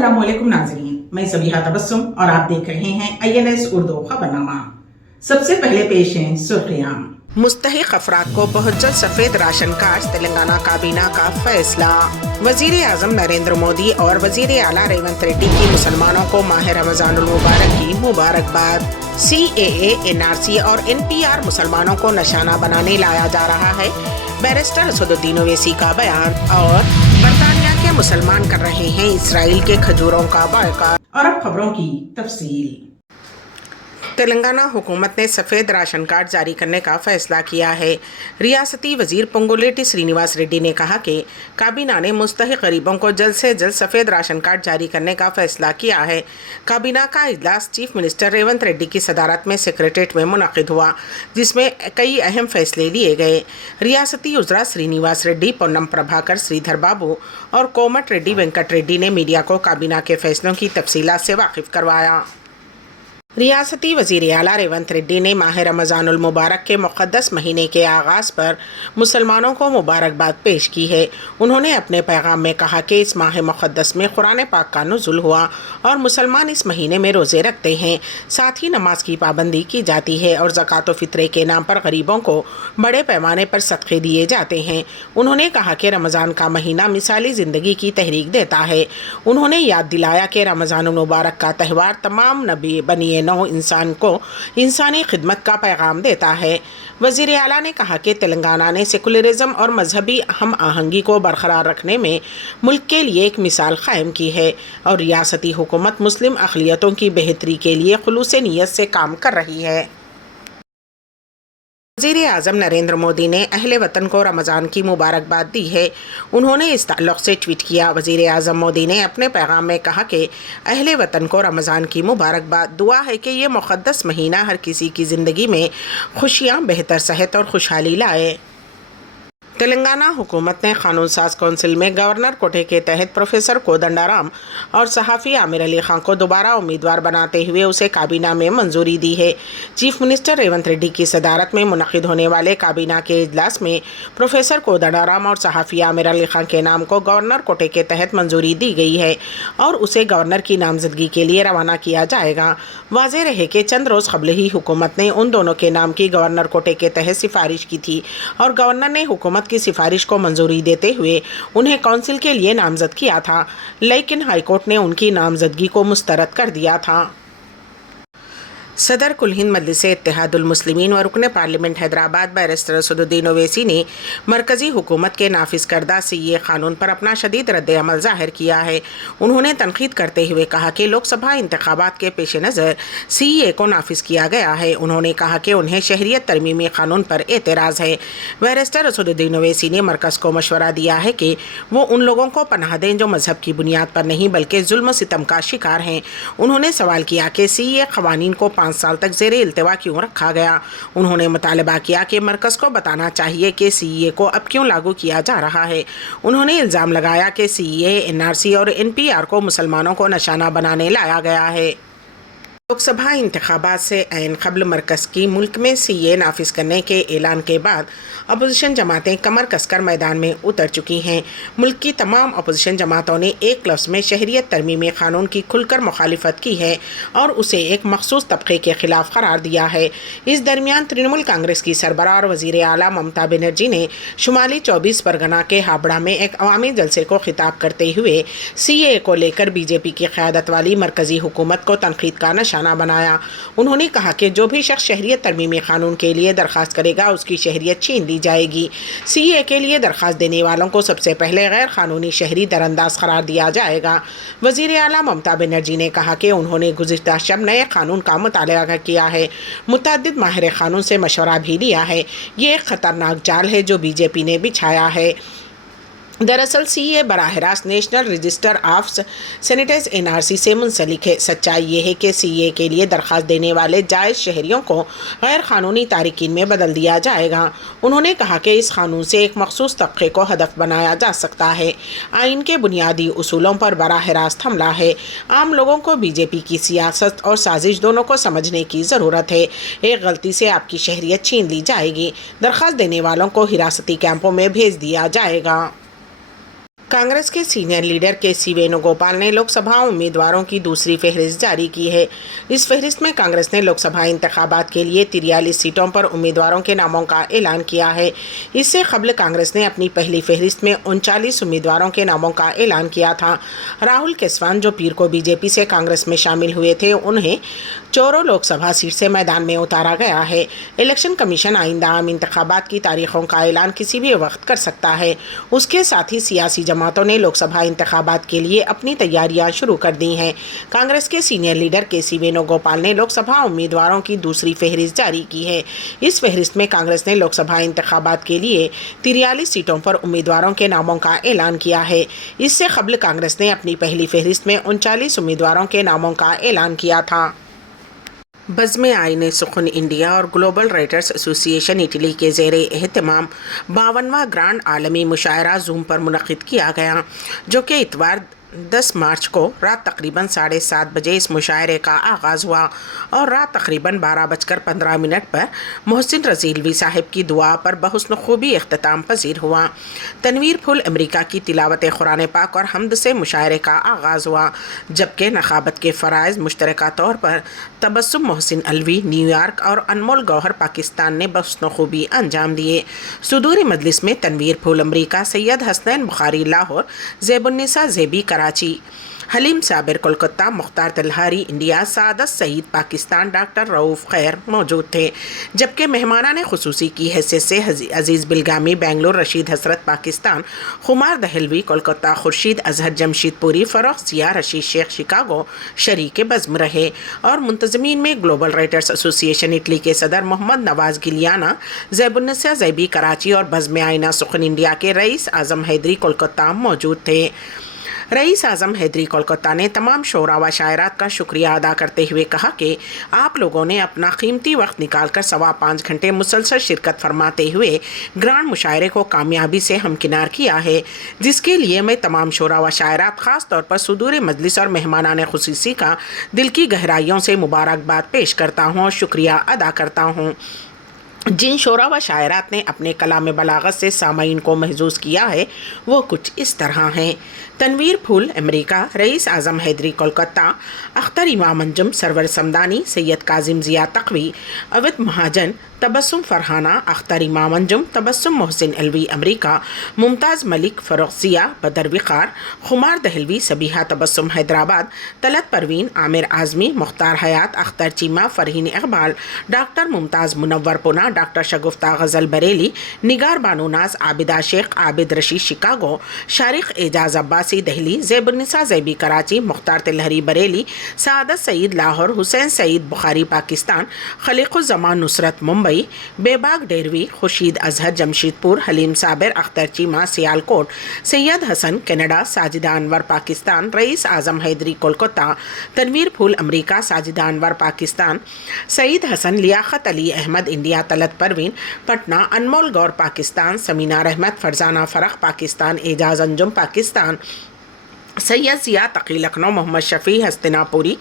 अस्सलामुअलैकुम नाज़रीन, मैं ज़बीहा तबस्सुम और आप देख रहे हैं INS उर्दू खबरनामा। सबसे पहले पेश हैं सुर्खियां। मुस्तहिक अफराद को बहुत जल्द सफेद राशन कार्ड, तेलंगाना काबीना का फैसला। वजीर आजम नरेंद्र मोदी और वजीर आला रेवंत रेड्डी की मुसलमानों को माह रमजानुल मुबारक की मुबारकबाद। CAA, NRC और NPR मुसलमानों को निशाना बनाने लाया जा रहा है, बैरिस्टर असदुद्दीन ओवैसी का बयान। और बरतानिया के मुसलमान कर रहे हैं इसराइल के खजूरों का बायकॉट। और अब खबरों की तफसील। तेलंगाना हुकूमत ने सफ़ेद राशन कार्ड जारी करने का फैसला किया है। रियासती वजीर पोंगुलेटी श्रीनिवास रेड्डी ने कहा कि काबीना ने मुस्तहिक गरीबों को जल्द से जल्द सफ़ेद राशन कार्ड जारी करने का फैसला किया है। काबीना का इजलास चीफ मिनिस्टर रेवंत रेड्डी की सदारत में सेक्रेटेरिएट में मुनक़िद हुआ, जिसमें कई अहम फैसले लिए गए। रियासती उज़रा श्रीनिवास रेड्डी, पोन्नम प्रभाकर, श्रीधर बाबू और कोमट रेड्डी वेंकट रेड्डी ने मीडिया को काबीना के फैसलों की तफसीलात से वाकिफ़ करवाया। रियासती वज़ीर आला रेवंत रेड्डी ने माह रमज़ानुल मुबारक के मुक़द्दस महीने के आगाज़ पर मुसलमानों को मुबारकबाद पेश की है। उन्होंने अपने पैगाम में कहा कि इस माह मुक़द्दस में कुरान पाक का नुज़ुल हुआ और मुसलमान इस महीने में रोज़े रखते हैं। साथ ही नमाज की पाबंदी की जाती है और ज़कात व फ़ित्रे के नाम पर गरीबों को बड़े पैमाने पर सदक़े दिए जाते हैं। उन्होंने कहा कि रमज़ान का महीना मिसाली ज़िंदगी की तहरीक देता है। उन्होंने याद दिलाया कि रमज़ानुल मुबारक का त्यौहार तमाम नबी बनी नौ इंसान को इंसानी खिदमत का पैगाम देता है। वज़ीर आला ने कहा कि तेलंगाना ने सेकुलरिज़म और मजहबी हम आहंगी को बरकरार रखने में मुल्क के लिए एक मिसाल कायम की है और रियासती हुकूमत मुस्लिम अक़लियतों की बेहतरी के लिए खुलूस नीयत से काम कर रही है। वज़ीर आज़म नरेंद्र मोदी ने अहले वतन को रमज़ान की मुबारकबाद दी है। उन्होंने इस ताल्लुक़ से ट्वीट किया। वज़ीर आज़म मोदी ने अपने पैगाम में कहा कि अहले वतन को रमज़ान की मुबारकबाद। दुआ है कि ये मुक़द्दस महीना हर किसी की ज़िंदगी में खुशियाँ, बेहतर सेहत और खुशहाली लाए। तेलंगाना हुकूमत ने कानून साज कौंसिल में गवर्नर कोटे के तहत प्रोफेसर कोदंडाराम और सहाफ़ी आमिर अली खान को दोबारा उम्मीदवार बनाते हुए उसे काबीना में मंजूरी दी है। चीफ मिनिस्टर रेवंत रेड्डी की सदारत में मुनक़िद होने वाले काबीना के इजलास में प्रोफेसर कोदंडाराम और सहाफ़ी आमिर अली खान के नाम को गवर्नर कोटे के तहत मंजूरी दी गई है और उसे गवर्नर की नामजदगी के लिए रवाना किया जाएगा। वाज़ेह रहे कि चंद रोज़ क़बल ही हुकूमत ने उन दोनों के नाम की गवर्नर कोटे के तहत सिफारिश की थी और गवर्नर ने हुकूमत की सिफारिश को मंजूरी देते हुए उन्हें कौंसिल के लिए नामजद किया था, लेकिन हाईकोर्ट ने उनकी नामजदगी को मुस्तरद कर दिया था। सदर कुल हिंद मजलिस इत्तेहादुल मुस्लिमीन व रुकन पार्लियामेंट हैदराबाद बैरिस्टर असदुद्दीन ओवैसी ने मरकज़ी हुकूमत के नाफिज करदा CAA क़ानून पर अपना शदीद रद्द अमल ज़ाहिर किया है। उन्होंने तनकीद करते हुए कहा कि लोकसभा इंतखाबात के पेश नज़र CAA को नाफिज किया गया है। उन्होंने कहा कि उन्हें शहरियत तरमीमी क़ानून पर एतराज़ है। बैरिस्टर असदुद्दीन ओवैसी ने मरकज़ को मशवरा दिया है कि वो उन लोगों को पनाह दें जो मजहब की बुनियाद पर नहीं बल्कि जुल्म सितम का शिकार हैं। उन्होंने सवाल किया कि CAA क़वानीन को 5 साल तक ज़ेरे इल्तिवा क्यों रखा गया। उन्होंने मुतालबा किया कि मरकज़ को बताना चाहिए कि CAA को अब क्यों लागू किया जा रहा है। उन्होंने इल्ज़ाम लगाया कि CAA, NRC और NPR को मुसलमानों को निशाना बनाने लाया गया है। लोकसभा इंतखाबात से ऐन क़ब्ल मरकज़ की मुल्क में CAA नाफिज करने के ऐलान के बाद अपोजिशन जमातें कमर कसकर मैदान में उतर चुकी हैं। मुल्क की तमाम अपोजिशन जमातों ने एक लफ्ज़ में शहरियत तरमीमी क़ानून की खुलकर मुखालिफत की है और उसे एक मखसूस तबके के ख़िलाफ़ करार दिया है। इस दरमियान तृणमूल कांग्रेस की सरबराह और वज़ीर आला ममता बनर्जी ने शुमाली 24 परगना के हाबड़ा में एक अवामी जलसे को ख़िताब करते हुए CAA को लेकर BJP की क़यादत वाली मरकज़ी हुकूमत को तनक़ीद का निशाना बनाया। उन्होंने कहा कि जो भी शख्स शहरियत तरमीमी क़ानून के लिए दरख्वास्त करेगा उसकी शहरियत छीन ली जाएगी। CAA के लिए दरख्वास्त देने वालों को सबसे पहले गैर कानूनी शहरी दरअंदाज करार दिया जाएगा। वज़ीर आला ममता बनर्जी ने कहा कि उन्होंने गुज़िश्ता शब नए कानून का मुताला किया है, मुतअद्दिद माहिर कानून से मशवरा भी लिया है। ये एक ख़तरनाक जाल है जो BJP ने बिछाया है। दरअसल CAA बराह रास्त national register of senators NRC से मुंसलिक है। सच्चाई ये है कि CAA के लिए दरख्वास्त देने वाले जायज़ शहरियों को गैर क़ानूनी तारिकीन में बदल दिया जाएगा। उन्होंने कहा कि इस क़ानून से एक मखसूस तबके को हदफ बनाया जा सकता है। आइन के बुनियादी उसूलों पर बराह रास्त हमला है। आम लोगों को BJP की सियासत और साजिश दोनों को समझने की ज़रूरत है। एक गलती से आपकी शहरियत छीन ली जाएगी। दरख्वास्त देने वालों को हिरासती कैंपों में भेज दिया जाएगा। कांग्रेस के सीनियर लीडर के.सी. वेणुगोपाल ने लोकसभा उम्मीदवारों की दूसरी फहरिस्त जारी की है। इस फहरिस्त में कांग्रेस ने लोकसभा इंतखाबात के लिए 43 सीटों पर उम्मीदवारों के नामों का ऐलान किया है। इससे कबल कांग्रेस ने अपनी पहली फहरिस्त में 39 उम्मीदवारों के नामों का ऐलान किया था। राहुल केसवान, जो पीर को बीजेपी से कांग्रेस में शामिल हुए थे, उन्हें चोरो लोकसभा सीट से मैदान में उतारा गया है। इलेक्शन कमीशन आइंदा आम इंतखाबात की तारीखों का ऐलान किसी भी वक्त कर सकता है। उसके साथ ही सियासी जमातों ने लोकसभा इंतखाबात के लिए अपनी तैयारियां शुरू कर दी हैं। कांग्रेस के सीनियर लीडर के.सी. वेणुगोपाल ने लोकसभा उम्मीदवारों की दूसरी फहरिस्त जारी की है। इस फहरिस्त में कांग्रेस ने लोकसभा इंतखाबात के लिए 43 सीटों पर उम्मीदवारों के नामों का ऐलान किया है। इससे कबल कांग्रेस ने अपनी पहली फहरिस्त में 39 उम्मीदवारों के नामों का ऐलान किया था। बज़्म आईन सुखन इंडिया और ग्लोबल राइटर्स एसोसिएशन इटली के ज़ेरे एहतमाम 52वां ग्रांड आलमी मुशायरा जूम पर मुनक़िद किया गया, जो कि इतवार 10 मार्च को रात तकरीबन 7:30 बजे इस मुशायरे का आगाज़ हुआ और रात तकरीबन 12:15 पर मोहसिन रज़ीलवी साहिब की दुआ पर बहुस्न खूबी इख्तिताम पजीर हुआ। तनवीर फुल अमेरिका की तिलावत कुरान पाक और हम्द से मुशायरे का आगाज़ हुआ, जबकि नखाबत के फ़राइज़ मुश्तरका तौर पर तबस्सुम मोहसिन अलवी न्यूयॉर्क और अनमोल गौहर पाकिस्तान ने बहुस्न खूबी अंजाम दिए। सुदूरी मजलिस में तनवीर फुल अमेरिका, सैयद हसनैन बुखारी लाहौर, ज़ैबुन्निसा ज़ेबी कराची, हलीम साबिर कोलकाता, मुख्तार तलहारी इंडिया, सादत सईद पाकिस्तान, डॉक्टर रऊफ़ खैर मौजूद थे। जबकि मेहमानाने खुसूसी की हैसियत से अजीज़ बिलगामी बेंगलुरु, रशीद हसरत पाकिस्तान, खुमार दहलवी कोलकाता, खुर्शीद अजहर जमशीदपुरी, फ़रोख़ ज़िया, रशीद शेख शिकागो शरीक बज़्म रहे और मुंतज़मीन में ग्लोबल राइटर्स एसोसिएशन इटली के सदर मोहम्मद नवाज़ गिलियाना, ज़ैबुन्निसा ज़ैबी कराची और बज़्म आइना सुखन इंडिया के रईस आज़म हैदरी कोलकाता मौजूद थे। रईस आज़म हैदरी कोलकाता ने तमाम शोरा व शायरात का शुक्रिया अदा करते हुए कहा कि आप लोगों ने अपना कीमती वक्त निकालकर 5.25 घंटे मुसलसल शिरकत फरमाते हुए ग्रांड मुशायरे को कामयाबी से हमकिनार किया है, जिसके लिए मैं तमाम शोरा व शायरात ख़ास तौर पर सुदूर मजलिस और मेहमानाने खुसूसी का दिल की गहराइयों से मुबारकबाद पेश करता हूँ और शुक्रिया अदा करता हूँ। जिन शोरा व शायरात ने अपने कलाम बलागत से सामाईन को महजूज़ किया है, वो कुछ इस तरह हैं। तनवीर फूल अमेरिका, रईस आज़म हैदरी कोलकाता, अख्तर इमाम अंजुम, सरवर समदानी, सैयद काजिम ज़िया तक़वी, अवध महाजन, तबस्सुम फ़रहाना, अख्तर इमाम अंजुम, तबस्सुम मोहसिन अलवी अमेरिका, मुमताज़ मलिक, फ़रोख़ ज़िया, बदर विक़ार, खुमार दहलवी, सबीहा तबस्सुम हैदराबाद, तलत परवीन, आमिर आज़मी, मुख्तार हयात, अख्तर चीमा, फ़रहीन इक़बाल, डॉक्टर मुमताज़ मुनव्वर पुना, डॉक्टर शगुफ्ता गज़ल बरेली, निगार बानो नाज, आबिदा शेख, आबिद रशीद शिकागो, शारिक एजाज़ अब्बासी दहली, ज़ैबुन्निसा ज़ैबी कराची, मुख्तार तिलहरी बरेली, सादत सईद लाहौर, हुसैन सईद बुखारी पाकिस्तान, खलीक़ुज़्ज़मान नुसरत मुंबई, बेबाग डेरवी, खुर्शीद अजहर जमशीदपुर, हलीम साबिर, अख्तर चीमा सियालकोट, सैयद हसन कनाडा, साजिदा अनवर पाकिस्तान, रईस आज़म हैदरी कोलकाता, तनवीर फूल अमेरिका, साजिदा अनवर पाकिस्तान, सईद हसन, लियाकत अली अहमद इंडिया, तलत परवीन पटना, अनमोल गौर पाकिस्तान, समीनार अहमद, फरजाना फ़रख पाकिस्तान, एजाज़ अंजुम पाकिस्तान, सैयद ज़िया तक़ी लखनऊ, मोहम्मद शफ़ी हस्तिनापुरी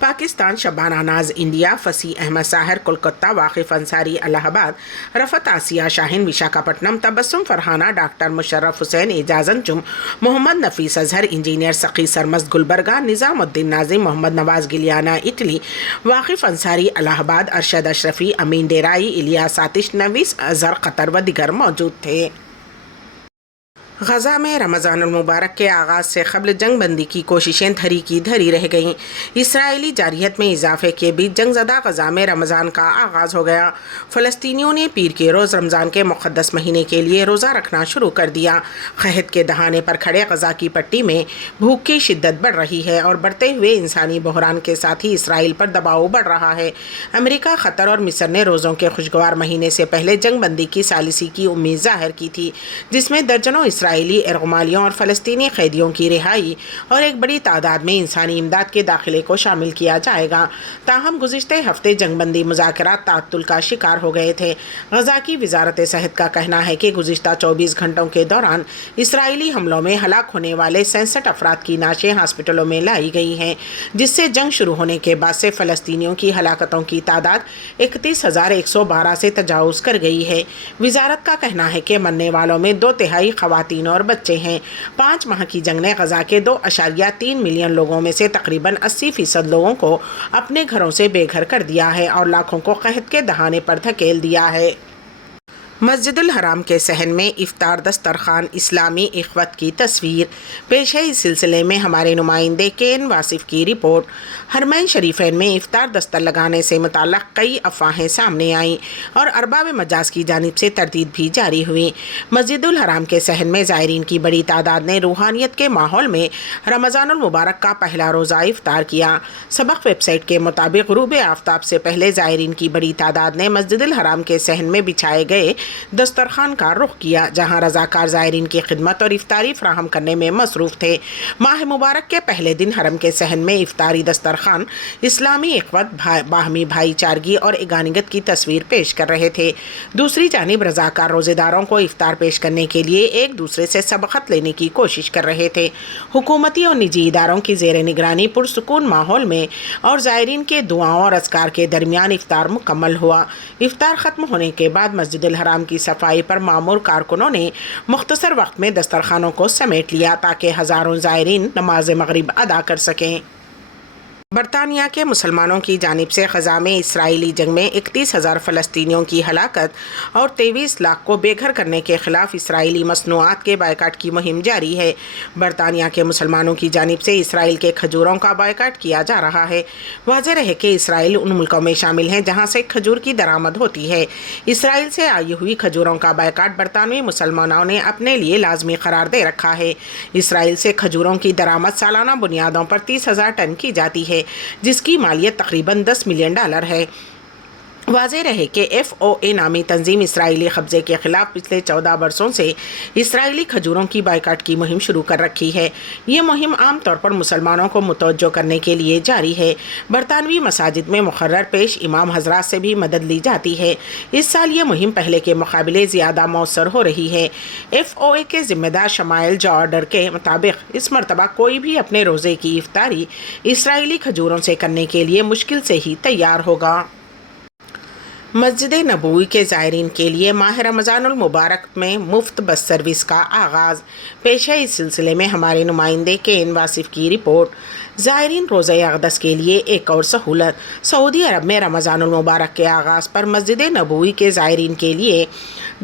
पाकिस्तान, शबाना नाज इंडिया, फ़सी अहमद साहिर कोलकाता, वाक़िफ़ अंसारी इलाहाबाद, रफ़त आसिया शाहीन विशाखापट्टनम, तबस्सुम फ़रहाना, डॉक्टर मुशर्रफ हुसैन एजाज़ अंजुम, मोहम्मद नफ़ीस अज़हर, इंजीनियर सक़ी सरमस्त गुलबर्गा, निज़ामुद्दीन नाज़िम, मोहम्मद नवाज़ गिलियाना इटली, वाक़िफ़ अंसारी इलाहाबाद, अरशद अशरफ़ी, अमीन डेराई, इलियास आतिश, नवीस अज़हर क़तर व दिगर मौजूद थे। गज़ा में रमज़ानुल मुबारक के आगाज़ से क़ब्ल जंग बंदी की कोशिशें धरी की धरी रह गईं। इसराइली जारहियत में इजाफे के बीच जंगज़दा गज़ा में रमज़ान का आगाज़ हो गया। फ़लस्तीनियों ने पीर के रोज़ रमज़ान के मुक़द्दस महीने के लिए रोज़ा रखना शुरू कर दिया। क़हत के दहाने पर खड़े गज़ा की पट्टी में भूख की शिद्दत बढ़ रही है और बढ़ते हुए इंसानी बहरान के साथ ही इसराइल पर दबाव बढ़ रहा है। अमेरिका, क़तर और मिस्र ने रोज़ों के खुशगवार महीने से पहले जंग बंदी की सालिसी की उम्मीद ज़ाहिर की थी, जिसमें दर्जनों इसराइली इरग़मालियों और फ़लस्तीनी क़ैदियों की रिहाई और एक बड़ी तादाद में इंसानी इमदाद के दाखिले को शामिल किया जाएगा। ताहम गुज़िश्ते हफ़्ते जंगबंदी मुज़ाकरात ताअत्तुल का शिकार हो गए थे। गज़ा की वज़ारत सेहत का कहना है कि गुज़िश्ता 24 घंटों के दौरान इसराइली हमलों में हलाक होने वाले 67 अफराद की नाशें हॉस्पिटलों में लाई गई हैं, जिससे जंग शुरू होने के बाद से फ़लस्तीनियों की हलाकतों की तादाद 31,112 से तजावुज़ कर गई है। वज़ारत का कहना है कि मरने वालों में 2/3 ख़वातीन خواتین اور بچے ہیں۔ 5 ماہ کی جنگ نے غزہ کے 2.3 ملین لوگوں میں سے تقریباً 80% لوگوں کو اپنے گھروں سے بے گھر کر دیا ہے اور لاکھوں کو قحط کے دہانے پر دھکیل دیا ہے۔ مسجد الحرام کے صحن میں افطار دسترخوان، اسلامی اخوت کی تصویر پیش ہے۔ اس سلسلے میں ہمارے نمائندے کین واصف کی رپورٹ۔ حرمین شریفین میں افطار دستر لگانے سے متعلق کئی افواہیں سامنے آئیں اور ارباب مجاز کی جانب سے تردید بھی جاری ہوئی۔ مسجد الحرام کے صحن میں زائرین کی بڑی تعداد نے روحانیت کے ماحول میں رمضان المبارک کا پہلا روزہ افطار کیا۔ سبق ویب سائٹ کے مطابق غروب آفتاب سے پہلے زائرین کی بڑی تعداد نے مسجد الحرام کے صحن میں بچھائے گئے دسترخوان کا رخ کیا، جہاں رضاکار زائرین کی خدمت اور افطاری فراہم کرنے میں مصروف تھے۔ ماہ مبارک کے پہلے دن حرم کے صحن میں افطاری دسترخوان اسلامی اخوت، باہمی بھائی چارگی اور ایگانگت کی تصویر پیش کر رہے تھے۔ دوسری جانب رضاکار روزے داروں کو افطار پیش کرنے کے لیے ایک دوسرے سے سبقت لینے کی کوشش کر رہے تھے۔ حکومتی اور نجی اداروں کی زیر نگرانی پرسکون ماحول میں اور زائرین کے دعاؤں اور اذکار کے درمیان افطار مکمل ہوا۔ افطار ختم ہونے کے بعد مسجد الحرام کی صفائی پر مامور کارکنوں نے مختصر وقت میں دسترخوانوں کو سمیٹ لیا تاکہ ہزاروں زائرین نماز مغرب ادا کر سکیں۔ برطانیہ کے مسلمانوں کی جانب سے غزہ میں اسرائیلی جنگ میں 31,000 فلسطینیوں کی ہلاکت اور 23 لاکھ کو بے گھر کرنے کے خلاف اسرائیلی مصنوعات کے بائیکاٹ کی مہم جاری ہے۔ برطانیہ کے مسلمانوں کی جانب سے اسرائیل کے کھجوروں کا بائیکاٹ کیا جا رہا ہے۔ واضح رہے کہ اسرائیل ان ملکوں میں شامل ہیں جہاں سے کھجور کی درآمد ہوتی ہے۔ اسرائیل سے آئی ہوئی کھجوروں کا بائیکاٹ برطانوی مسلمانوں نے اپنے لیے لازمی قرار دے رکھا ہے۔ اسرائیل سے کھجوروں کی درآمد سالانہ بنیادوں پر 30,000 ٹن کی جاتی ہے، جس کی مالیت تقریباً $10 ملین ہے۔ واضح رہے کہ FOA نامی تنظیم اسرائیلی قبضے کے خلاف پچھلے 14 برسوں سے اسرائیلی کھجوروں کی بائیکاٹ کی مہم شروع کر رکھی ہے۔ یہ مہم عام طور پر مسلمانوں کو متوجہ کرنے کے لیے جاری ہے۔ برطانوی مساجد میں مقرر پیش امام حضرات سے بھی مدد لی جاتی ہے۔ اس سال یہ مہم پہلے کے مقابلے زیادہ مؤثر ہو رہی ہے۔ FOA کے ذمہ دار شمائل جارڈر کے مطابق اس مرتبہ کوئی بھی اپنے روزے کی افطاری اسرائیلی کھجوروں سے کرنے کے لیے مشکل سے ہی تیار ہوگا۔ مسجد نبوی کے زائرین کے لیے ماہ رمضان المبارک میں مفت بس سروس کا آغاز پیش ہے۔ اس سلسلے میں ہمارے نمائندے کین واصف کی رپورٹ۔ زائرین روزہ اقدس کے لیے ایک اور سہولت۔ سعودی عرب میں رمضان المبارک کے آغاز پر مسجد نبوی کے زائرین کے لیے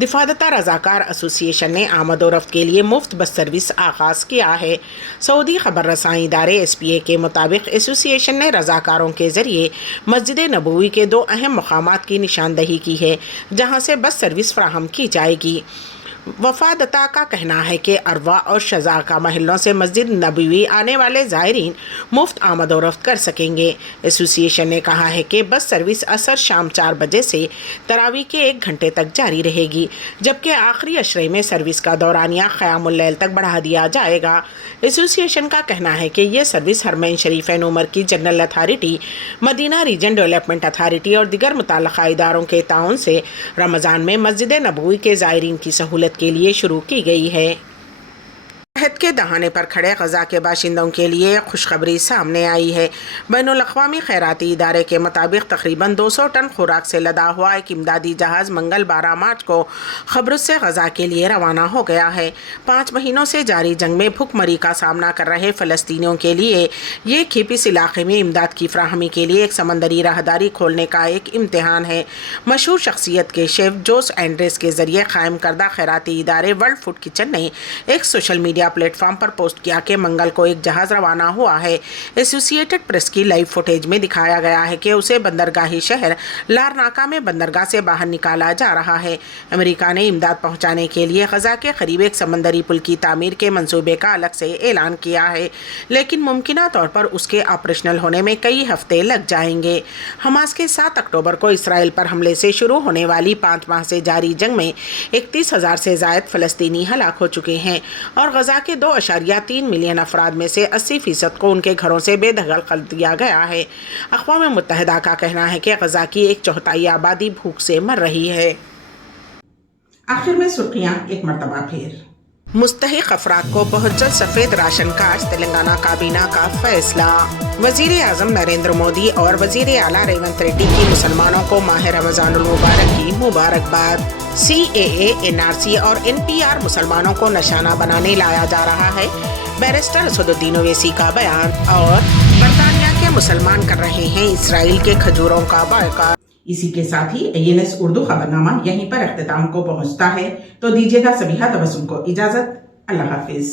دفاتہ رضاکار ایسوسی ایشن نے آمد و رفت کے لیے مفت بس سروس آغاز کیا ہے۔ سعودی خبر رساں ادارے SPA کے مطابق ایسوسی ایشن نے رضاکاروں کے ذریعے مسجد نبوی کے 2 اہم مقامات کی نشاندہی کی ہے جہاں سے بس سروس فراہم کی جائے گی۔ وفادتا کا کہنا ہے کہ اروا اور شزاکا محلوں سے مسجد نبوی آنے والے زائرین مفت آمد و رفت کر سکیں گے۔ ایسوسی ایشن نے کہا ہے کہ بس سروس عصر شام 4 بجے سے تراویح کے 1 گھنٹے تک جاری رہے گی، جبکہ آخری عشرے میں سروس کا دورانیہ قیام اللیل تک بڑھا دیا جائے گا۔ ایسوسی ایشن کا کہنا ہے کہ یہ سروس حرمین شریفین عمر کی جنرل اتھارٹی، مدینہ ریجن ڈیولپمنٹ اتھارٹی اور دیگر متعلقہ اداروں کے تعاون سے رمضان میں مسجد نبوی کے زائرین کی سہولت کے لیے شروع کی گئی ہے۔ قحط کے دہانے پر کھڑے غزہ کے باشندوں کے لیے خوشخبری سامنے آئی ہے۔ بین الاقوامی خیراتی ادارے کے مطابق تقریباً 200 ٹن خوراک سے لدا ہوا ایک امدادی جہاز منگل 12 مارچ کو قبرص سے غزہ کے لیے روانہ ہو گیا ہے۔ 5 مہینوں سے جاری جنگ میں بھوک مری کا سامنا کر رہے فلسطینیوں کے لیے یہ کھیپ اس علاقے میں امداد کی فراہمی کے لیے ایک سمندری راہداری کھولنے کا ایک امتحان ہے۔ مشہور شخصیت کے شیف جوس اینڈریس کے ذریعے قائم کردہ خیراتی ادارے ورلڈ فوڈ کچن نے ایک سوشل میڈیا پلیٹ فارم پر پوسٹ کیا کہ منگل کو ایک جہاز روانہ ہوا ہے۔ ایسوسی ایٹڈ پریس کی لائیو فوٹیج میں دکھایا گیا ہے کہ اسے بندرگاہی شہر لارناکا میں بندرگاہ سے باہر نکالا جا رہا ہے۔ امریکہ نے امداد پہنچانے کے لیے غزہ کے قریب ایک سمندری پل کی تعمیر کے منصوبے کا الگ سے اعلان کیا ہے، لیکن ممکنہ طور پر اس کے آپریشنل ہونے میں کئی ہفتے لگ جائیں گے۔ حماس کے 7 اکتوبر کو اسرائیل پر حملے سے شروع ہونے والی 5 ماہ سے جاری جنگ میں 31,000 سے زائد فلسطینی ہلاک ہو چکے ہیں اور غزہ کے 2.3 ملین افراد میں سے 80% کو ان کے گھروں سے بے دخل کر دیا گیا ہے۔ اقوام متحدہ کا کہنا ہے کہ غزہ کی 1/4 آبادی بھوک سے مر رہی ہے۔ آخر میں سرخیاں ایک مرتبہ پھر۔ मुस्तहिक अफराद को बहुत जल्द सफेद राशन कार्ड, तेलंगाना काबीना का फैसला। वजीर आजम नरेंद्र मोदी और वजीर आला रेवंत रेड्डी की मुसलमानों को माह रमजानुल मुबारक की मुबारकबाद। CAA, NRC और NPR मुसलमानों को निशाना बनाने लाया जा रहा है, बैरिस्टर असदुद्दीन ओवैसी का बयान। और बरतानिया के मुसलमान कर रहे हैं इसराइल के खजूरों का बायकॉट। इसी के साथ ही ANS उर्दू खबरनामा यहीं पर अख्तिताम को पहुंचता है। तो दीजिएगा सभी तबस्सुम को इजाजत। अल्लाह हाफिज।